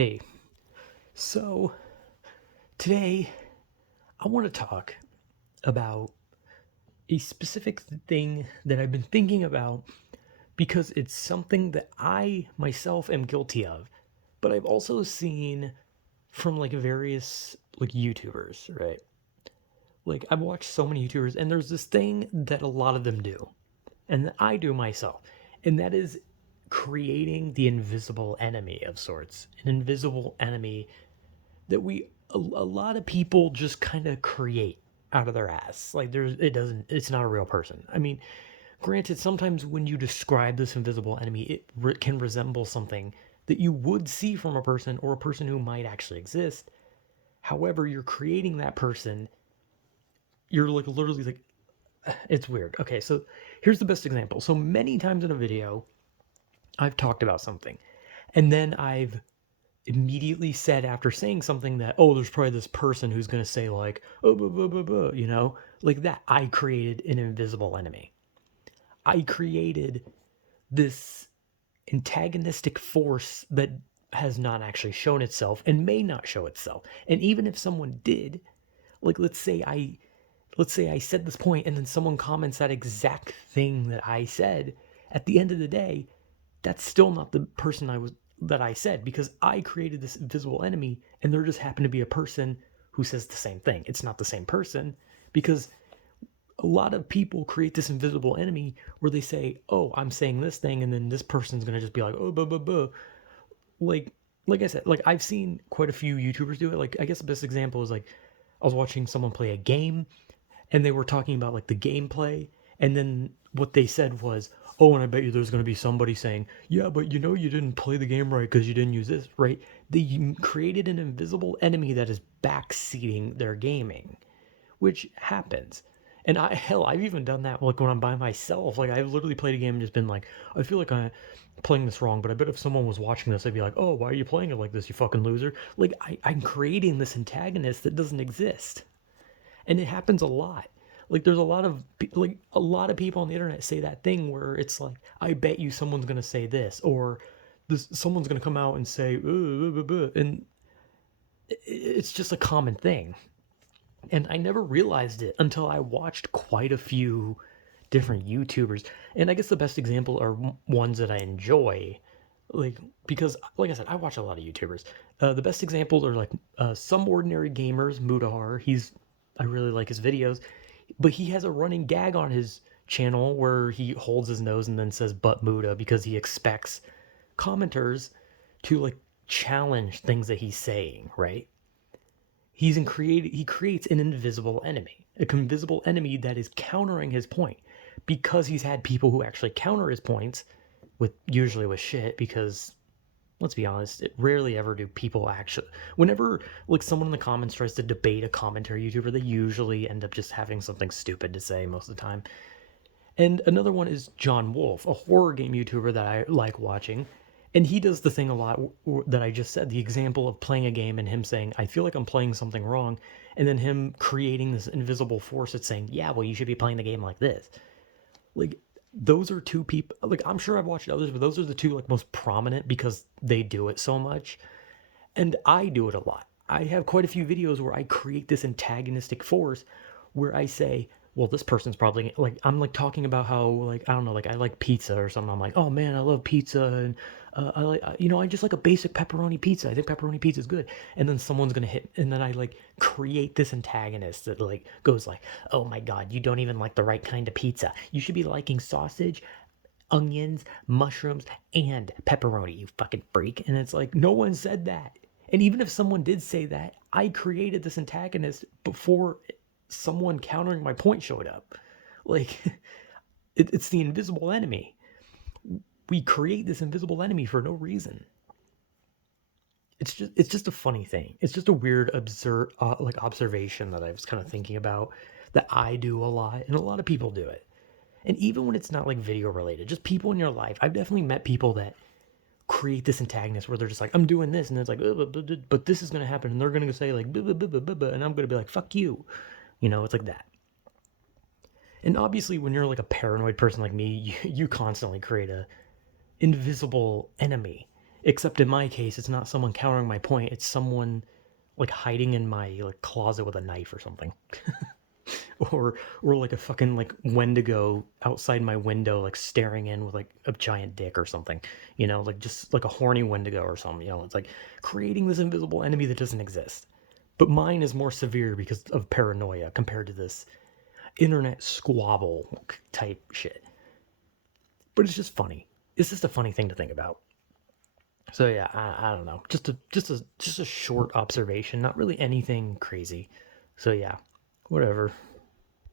Hey, so today I want to talk about a specific thing that I've been thinking about because it's something that I myself am guilty of, but I've also seen from like various like YouTubers, right? Like I've watched so many YouTubers and there's this thing that a lot of them do and that I do myself, and that is creating the invisible enemy of sorts, an invisible enemy that a lot of people just kind of create out of their ass. Like it's not a real person. I mean, granted, sometimes when you describe this invisible enemy, can resemble something that you would see from a person or a person who might actually exist. However, you're creating that person. You're like literally like, it's weird. Okay, so here's the best example. So many times in a video, I've talked about something, and then I've immediately said after saying something that, oh, there's probably this person who's going to say like, oh, blah, blah, blah, blah, like that. I created an invisible enemy. I created this antagonistic force that has not actually shown itself and may not show itself. And even if someone did, like let's say I said this point and then someone comments that exact thing that I said, at the end of the day, that's still not the person I said, because I created this invisible enemy and there just happened to be a person who says the same thing. It's not the same person because a lot of people create this invisible enemy where they say, "Oh, I'm saying this thing," and then this person's gonna just be like, "Oh, blah blah blah." Like, like I said, like I've seen quite a few YouTubers do it. Like I guess the best example is like I was watching someone play a game and they were talking about like the gameplay, and then what they said was, oh, and I bet you there's going to be somebody saying, yeah, but you didn't play the game right because you didn't use this, right? They created an invisible enemy that is backseating their gaming, which happens. And I've even done that like when I'm by myself. Like I've literally played a game and just been like, I feel like I'm playing this wrong, but I bet if someone was watching this, they'd be like, oh, why are you playing it like this, you fucking loser? Like I'm creating this antagonist that doesn't exist, and it happens a lot. Like there's a lot of people on the internet say that thing where it's like, I bet you someone's gonna say this, or someone's gonna come out and say and it's just a common thing. And I never realized it until I watched quite a few different YouTubers. And I guess the best example are ones that I enjoy, like, because like I said, I watch a lot of YouTubers. The best examples are like Some Ordinary Gamers, Mudahar. I really like his videos, but he has a running gag on his channel where he holds his nose and then says "but Muda" because he expects commenters to like challenge things that he's saying, right? He creates an invisible enemy, an invisible enemy that is countering his point, because he's had people who actually counter his points with, usually with shit, because let's be honest, it rarely ever do people actually, whenever like someone in the comments tries to debate a commentary YouTuber, they usually end up just having something stupid to say most of the time. And another one is John Wolf, a horror game YouTuber that I like watching. And he does the thing a lot that I just said, the example of playing a game and him saying, I feel like I'm playing something wrong. And then him creating this invisible force that's saying, yeah, well, you should be playing the game like this. Like, those are two people, like, I'm sure I've watched others, but those are the two, like, most prominent because they do it so much. And I do it a lot. I have quite a few videos where I create this antagonistic force where I say, well, this person's probably like, I'm like talking about how, like, I don't know, like I like pizza or something. I'm like, oh man, I love pizza. And I like, I just like a basic pepperoni pizza. I think pepperoni pizza is good. And then someone's going to hit, and then I like create this antagonist that like goes like, oh my God, you don't even like the right kind of pizza. You should be liking sausage, onions, mushrooms, and pepperoni, you fucking freak. And it's like, no one said that. And even if someone did say that, I created this antagonist before someone countering my point showed up. Like, it's the invisible enemy. We create this invisible enemy for no reason. It's just a funny thing. It's just a weird like observation that I was kind of thinking about, that I do a lot and a lot of people do it. And even when it's not like video related, just people in your life, I've definitely met people that create this antagonist where they're just like, I'm doing this, and it's like, but this is going to happen, and they're going to say like, and I'm going to be like, fuck you. It's like that. And obviously, when you're like a paranoid person like me, you constantly create a invisible enemy. Except in my case, it's not someone countering my point. It's someone like hiding in my like closet with a knife or something. Or like a fucking like Wendigo outside my window, like staring in with like a giant dick or something, like just like a horny Wendigo or something, it's like creating this invisible enemy that doesn't exist. But mine is more severe because of paranoia compared to this internet squabble type shit. But it's just funny. It's just a funny thing to think about. So yeah, I don't know. Just a short observation, not really anything crazy. So yeah, whatever.